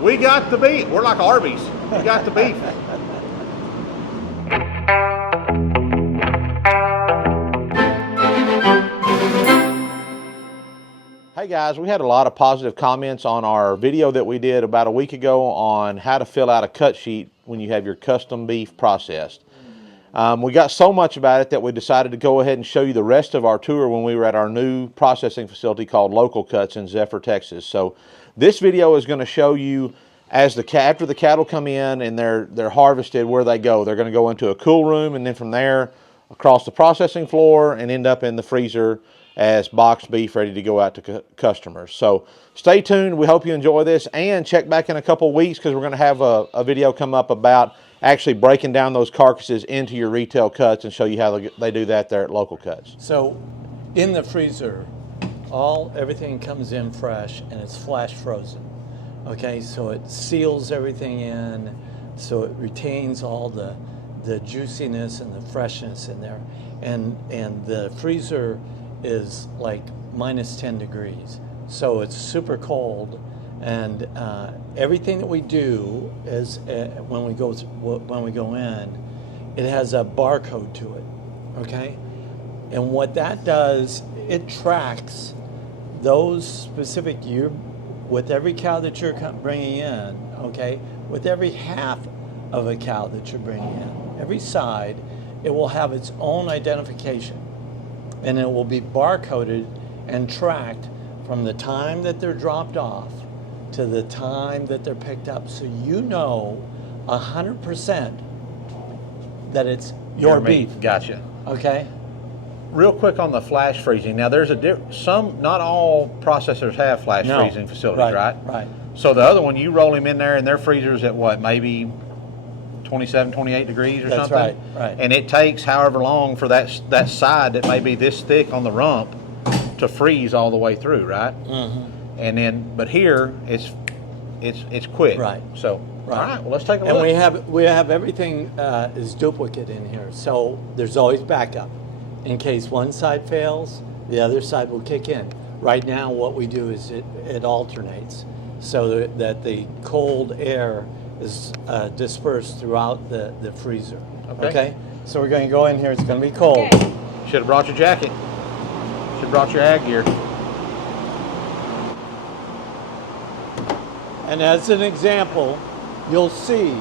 We got the beef. We're like Arby's. We got the beef. Hey guys, we had a lot of positive comments on our video that we did about a week ago on how to fill out a cut sheet when you have your custom beef processed. We got so much about it that we decided to go ahead and show you the rest of our tour when we were at our new processing facility called Local Cuts in Zephyr, Texas. So this video is going to show you after the cattle come in and they're harvested, where they go. They're going to go into a cool room, and then from there across the processing floor and end up in the freezer as boxed beef ready to go out to customers. So stay tuned. We hope you enjoy this, and check back in a couple weeks because we're going to have a video come up about actually breaking down those carcasses into your retail cuts and show you how they do that there at Local Cuts. So in the freezer, everything comes in fresh and it's flash frozen. Okay, so it seals everything in, so it retains all the juiciness and the freshness in there. And the freezer is like minus 10 degrees. So it's super cold, and everything that we do is when we go in, it has a barcode to it, okay? And what that does, it tracks those specific with every cow that you're bringing in, okay? With every half of a cow that you're bringing in, every side, it will have its own identification, and it will be barcoded and tracked from the time that they're dropped off to the time that they're picked up, so you know 100% that it's your beef. Gotcha. Okay. Real quick on the flash freezing. Now there's not all processors have flash freezing facilities, right? Right. So the other one, you roll them in there, and their freezer's at what, maybe 27, 28 degrees or something? That's right. And it takes however long for that side that may be this thick on the rump to freeze all the way through, right? Mm-hmm. And then, but here it's quick. Right. So, all right, well, let's take a look. And we have everything is duplicate in here, so there's always backup. In case one side fails, the other side will kick in. Right now, what we do is it alternates, so that the cold air is dispersed throughout the freezer. Okay? So we're going to go in here. It's going to be cold. Okay. Should have brought your jacket. Should have brought your ag gear. And as an example, you'll see,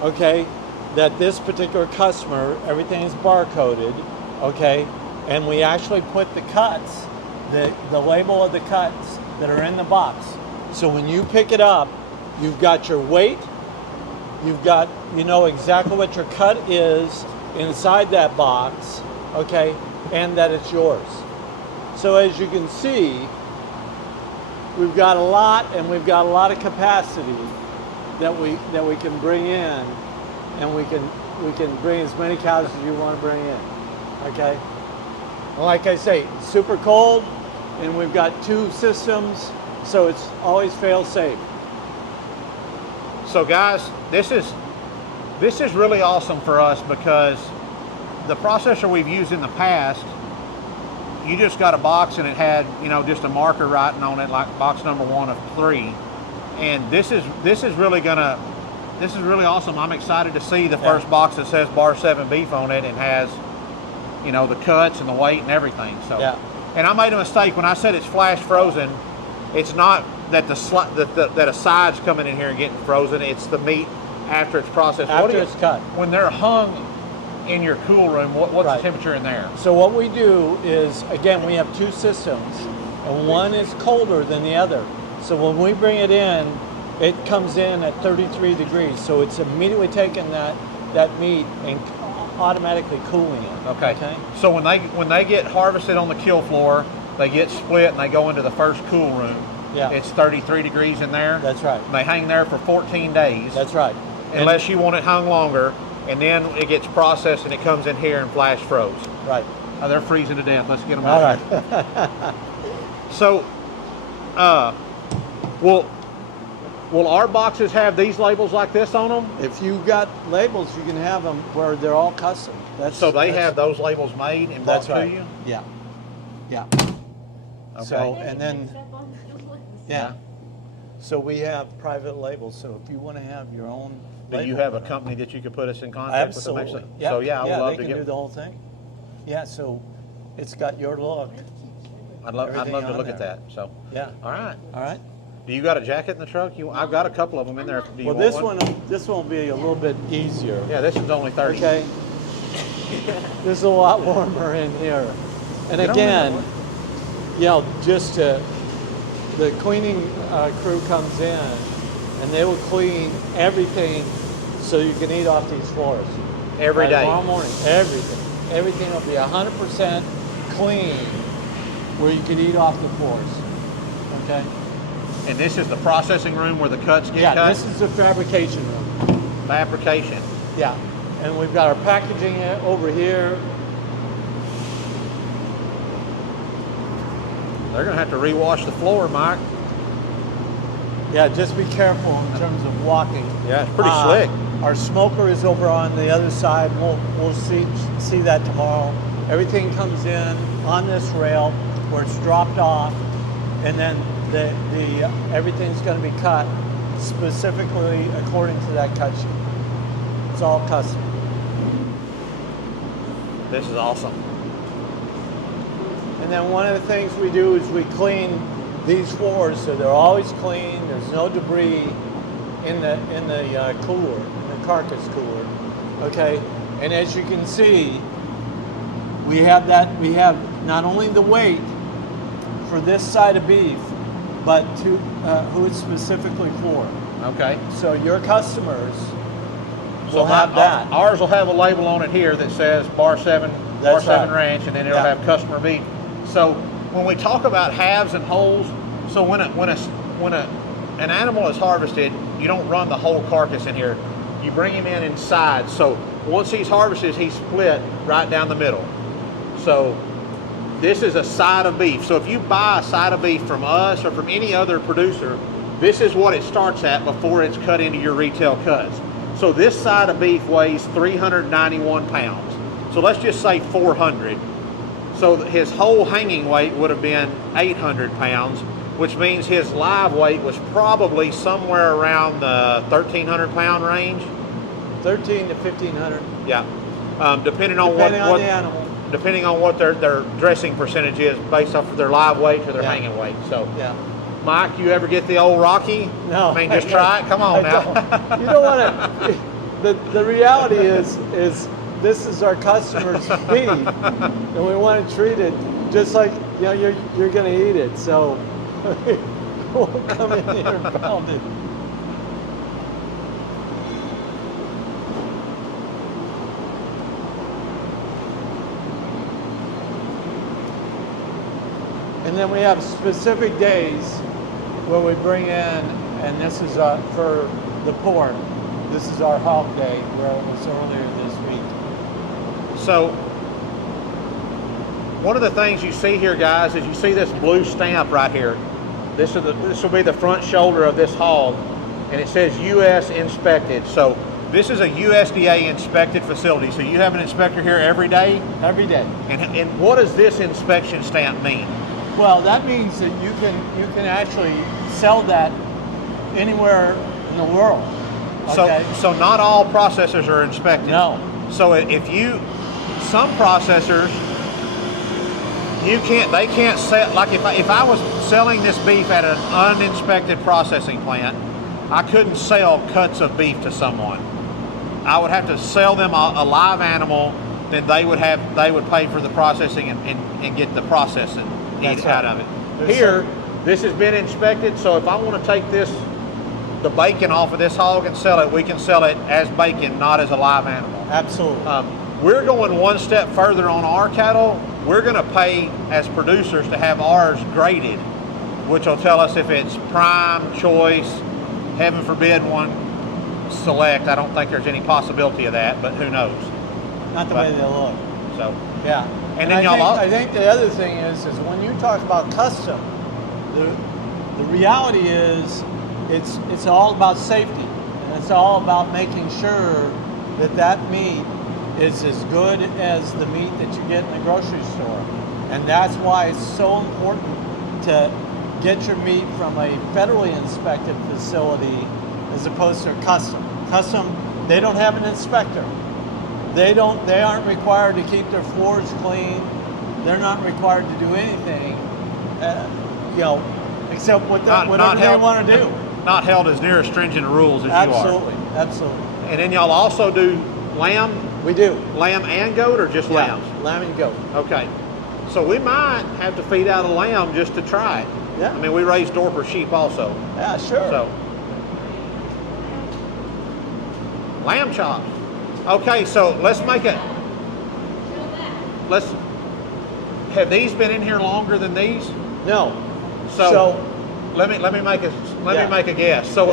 okay, that this particular customer, everything is barcoded, okay, and we actually put the cuts, the label of the cuts that are in the box. So when you pick it up, you've got your weight, you know exactly what your cut is inside that box, okay, and that it's yours. So as you can see, we've got a lot, and we've got a lot of capacity that we can bring in, and we can bring as many cows as you want to bring in. Okay. Well, like I say, it's super cold, and we've got 2 systems, so it's always fail safe. So guys, this is really awesome for us because the processor we've used in the past, you just got a box and it had, just a marker writing on it, like box number 1 of 3. And this is really awesome. I'm excited to see the first box that says bar 7 beef on it and has, the cuts and the weight and everything. So, and I made a mistake when I said it's flash frozen. It's not that that a side's coming in here and getting frozen. It's the meat after it's processed. After it's cut. When they're hung in your cool room, what's the temperature in there? So what we do is, again, we have 2 systems, and one is colder than the other. So when we bring it in, it comes in at 33 degrees. So it's immediately taking that meat and automatically cooling it. Okay. So when they get harvested on the kill floor, they get split and they go into the first cool room. Yeah. It's 33 degrees in there. That's right. And they hang there for 14 days. That's right. Unless you want it hung longer, and then it gets processed and it comes in here and flash froze. Right. Oh, they're freezing to death. Let's get them All out. right. So, will our boxes have these labels like this on them? If you got labels, you can have them where they're all custom. So they have those labels made and brought to you? Yeah. Okay. So, and then, yeah. So we have private labels. So if you want to have your own Do you label have a put on- company that you could put us in contact with? Absolutely. To make Yeah. So yeah, I would love they to can do get. the whole thing. Yeah. So it's got your look. I'd love everything to on look at there. that. So Yeah. all right. All right. Do you got a jacket in the truck? I've got a couple of them in there. Do you Well, want this one will be a little bit easier. Yeah, this one's only 30. Okay. This is a lot warmer in here. And Get on again, in just the cleaning crew comes in and they will clean everything so you can eat off these floors. Every day. Tomorrow morning, everything. Everything will be 100% clean where you can eat off the floors. Okay? And this is the processing room where the cuts get Yeah, cut? this is the fabrication room. Fabrication. Yeah. And we've got our packaging over here. They're going to have to rewash the floor, Mike. Yeah, just be careful in terms of walking. Yeah, it's pretty slick. Our smoker is over on the other side. We'll see that tomorrow. Everything comes in on this rail where it's dropped off, and then everything's going to be cut specifically according to that cut sheet. It's all custom. This is awesome. And then one of the things we do is we clean these floors so they're always clean. There's no debris in the cooler, in the carcass cooler. Okay, and as you can see, we have not only the weight for this side of beef, but to who it's specifically for. Okay. So your customers will have that. Ours will have a label on it here that says Bar 7 That's right. Ranch, and then it'll Yeah. have customer beef. So when we talk about halves and wholes, so when an animal is harvested, you don't run the whole carcass in here. You bring him in inside. So once he's harvested, he's split right down the middle. So this is a side of beef. So if you buy a side of beef from us or from any other producer, this is what it starts at before it's cut into your retail cuts. So this side of beef weighs 391 pounds. So let's just say 400. So his whole hanging weight would have been 800 pounds, which means his live weight was probably somewhere around the 1,300 pound range. 1,300 to 1,500. Yeah, depending on Depending on what the animal. depending on what their dressing percentage is based off of their live weight or their Yeah. hanging weight. So, Yeah. Mike, you ever get the old Rocky? No. I mean, just try it. Come on now. Don't. You don't want to. The reality is this is our customer's beef, and we want to treat it just like you're going to eat it. So we'll come in here and pound it. And then we have specific days where we bring in, and this is for the pork. This is our hog day, where it was earlier this week. So, one of the things you see here, guys, is you see this blue stamp right here. This will be the front shoulder of this hog, and it says U.S. inspected. So this is a USDA inspected facility. So you have an inspector here every day? Every day. And what does this inspection stamp mean? Well, that means that you can actually sell that anywhere in the world. Okay? So not all processors are inspected. No. So some processors, they can't sell, like if I was selling this beef at an uninspected processing plant, I couldn't sell cuts of beef to someone. I would have to sell them a live animal, then they would pay for the processing and get the processing out of it. Here, this has been inspected, so if I want to take the bacon off of this hog and sell it, we can sell it as bacon, not as a live animal. Absolutely. We're going one step further on our cattle. We're going to pay as producers to have ours graded, which will tell us if it's prime, choice, heaven forbid one, select. I don't think there's any possibility of that, but who knows? Not the way they look. So yeah. And then I think the other thing is when you talk about custom, the reality is it's all about safety, and it's all about making sure that meat is as good as the meat that you get in the grocery store. And that's why it's so important to get your meat from a federally inspected facility as opposed to a custom. Custom, they don't have an inspector. They aren't required to keep their floors clean. They're not required to do anything, you know, except whatever they want to do. Not held as near as stringent rules as you are. Absolutely, absolutely. And then y'all also do lamb? We do. Lamb and goat, or just lambs? Lamb and goat. Okay. So we might have to feed out a lamb just to try it. Yeah. I mean, we raise Dorper sheep also. Yeah, sure. So, lamb chops. Okay, so let's make it. Have these been in here longer than these? No. So let me make a guess. So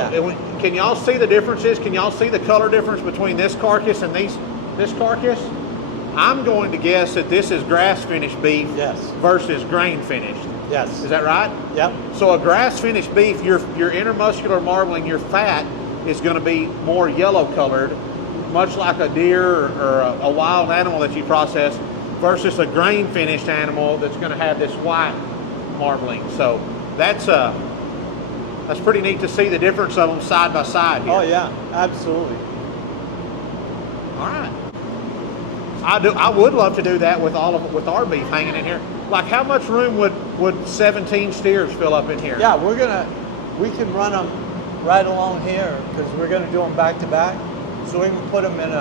can y'all see the differences? Can y'all see the color difference between this carcass and this carcass? I'm going to guess that this is grass finished beef versus grain finished. Yes. Is that right? Yep. So a grass finished beef, your intermuscular marbling, your fat is going to be more yellow colored, much like a deer or a wild animal that you process, versus a grain finished animal that's going to have this white marbling. So that's pretty neat to see the difference of them side by side here. Oh yeah, absolutely. All right. I would love to do that with with our beef hanging in here. Like, how much room would 17 steers fill up in here? Yeah, we can run them right along here because we're gonna do them back to back. So we can put them in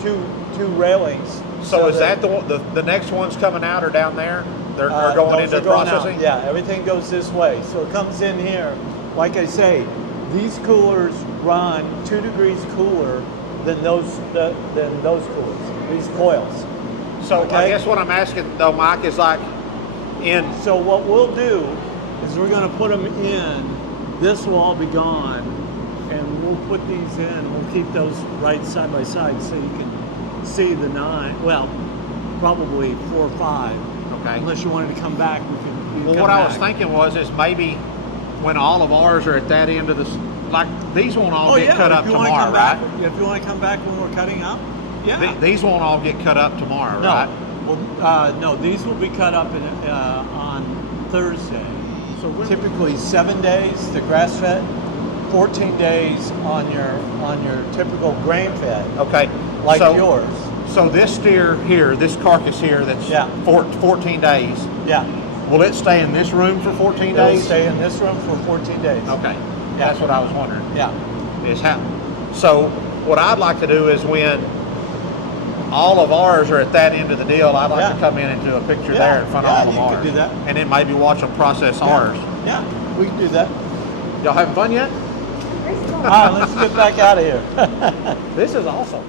two railings. So is that the next one's coming out or down there? They're going into processing? Out. Yeah, everything goes this way. So it comes in here. Like I say, these coolers run 2 degrees cooler than those coolers, these coils. So I guess what I'm asking though, Mike, is like So what we'll do is we're going to put them in. This will all be gone, and we'll put these in. We'll keep those right side by side so you can see the 9. Well, probably 4 or 5. Okay. Unless you wanted to come back, we can. Well, what I was thinking is maybe when all of ours are at that end of this, like these won't all get cut up tomorrow, right? If you want to come back when we're cutting up, yeah. These won't all get cut up tomorrow, right? Well, no, these will be cut up on Thursday. So typically 7 days the grass fed, 14 days on your typical grain fed. Okay. Like yours. So this steer here, this carcass here, that's 14 days. Yeah. Will it stay in this room for 14 days? It'll stay in this room for 14 days. Okay. Yeah. That's what I was wondering. Yeah. So what I'd like to do is when all of ours are at that end of the deal, I'd like to come in and do a picture there in front of all of ours. You can do that. And then maybe watch them process ours. Yeah, we can do that. Y'all having fun yet? All right, let's get back out of here. This is awesome.